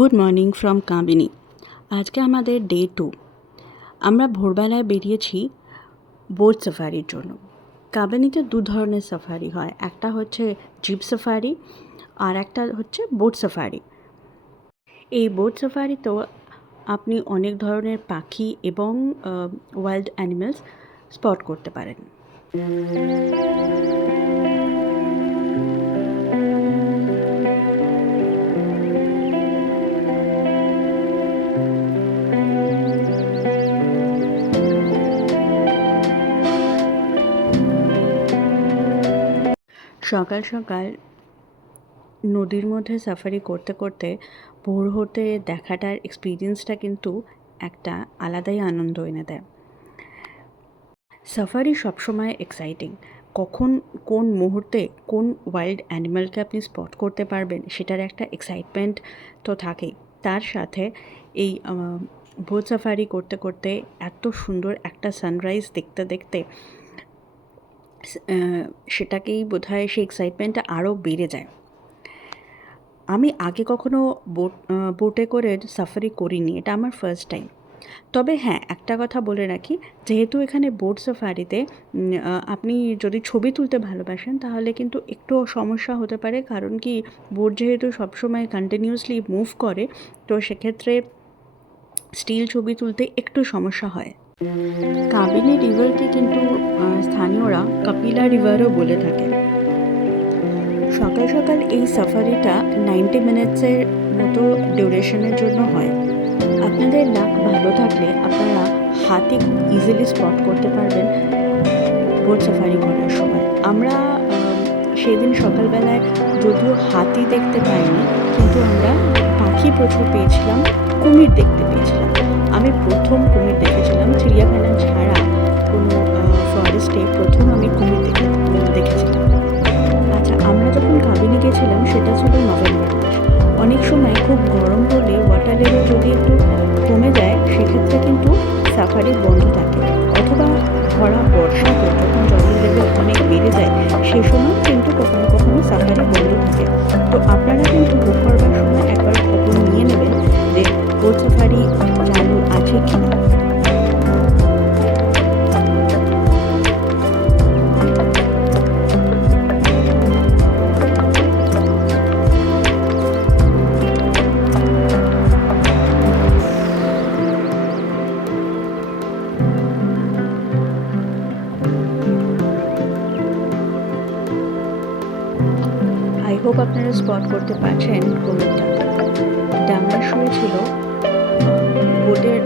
Good morning from Kabini. আজকে আমাদের day 2। আমরা ভোরবেলায় বেরিয়েছি বোট সাফারির জন্য। কাবিনীতে দু ধরনের সাফারি হয়, একটা হচ্ছে জিপ সাফারি আর একটা হচ্ছে বোট সাফারি। এই বোট সাফারিতেও আপনি অনেক ধরনের পাখি এবং ওয়াইল্ড অ্যানিমেলস স্পট করতে পারেন। সকাল সকাল নদীর মধ্যে সাফারি করতে করতে ভোর হতে দেখাটার এক্সপিরিয়েন্সটা কিন্তু একটা আলাদাই আনন্দ এনে দেয়। সাফারি সবসময় এক্সাইটিং। কখন কোন মুহূর্তে কোন ওয়াইল্ড অ্যানিম্যালকে আপনি স্পট করতে পারবেন সেটার একটা এক্সাইটমেন্ট তো থাকেই। তার সাথে এই বোট সাফারি করতে করতে এত সুন্দর একটা সানরাইজ দেখতে দেখতে সেটাকেই বোধহয় সেই এক্সাইটমেন্টটা আরও বেড়ে যায়। আমি আগে কখনো বোটে করে সাফারি করিনি, এটা আমার ফার্স্ট টাইম। তবে হ্যাঁ, একটা কথা বলে রাখি, যেহেতু এখানে বোট সাফারিতে আপনি যদি ছবি তুলতে ভালোবাসেন তাহলে কিন্তু একটু সমস্যা হতে পারে, কারণ কি বোট যেহেতু সবসময় কন্টিনিউয়াসলি মুভ করে, তো সেক্ষেত্রে স্টিল ছবি তুলতে একটু সমস্যা হয়। কাবিনী রিভারকে কিন্তু স্থানীয়রা কাপিলা রিভারও বলে থাকে। সকাল সকাল এই সাফারিটা 90 মিনিটসের মতো ডিউরেশনের জন্য হয়। আপনাদের লাক ভালো থাকলে আপনারা হাতি খুব ইজিলি স্পট করতে পারবেন বোট সাফারি করার সময়। আমরা সেদিন সকালবেলায় যদিও হাতি দেখতে পাইনি, কিন্তু আমরা পাখি প্রচুর পেয়েছিলাম, কুমির দেখতে পেয়েছিলাম। আমি প্রথম কুমির দেখেছিলাম, চিড়িয়াখানা ছাড়া কোনো ফরেস্টে প্রথম আমি কুমির দেখেছিলাম। আচ্ছা, আমরা যখন কাবিনী গেছিলাম সেটা ছিল নভেম্বর মাস। অনেক সময় খুব গরম হলে ওয়াটার লেভেল যদি একটু কমে যায় সেক্ষেত্রে কিন্তু সাফারি বন্ধ থাকে, অথবা ভরা বর্ষাতে যখন জলের লেভেল অনেক বেড়ে যায় সেই সময় কিন্তু কখনো কখনো সাফারি বন্ধ থাকে। তো আপনারা কিন্তু বুক করবার সময় একবার খবর নিয়ে নেবেন যে বোট সাফারি চালু আছে কি না। আই হোপ আপনারা স্পট করতে পারছেন কুমিরটা। ডাঙার শুয়ে ছিল, বোটের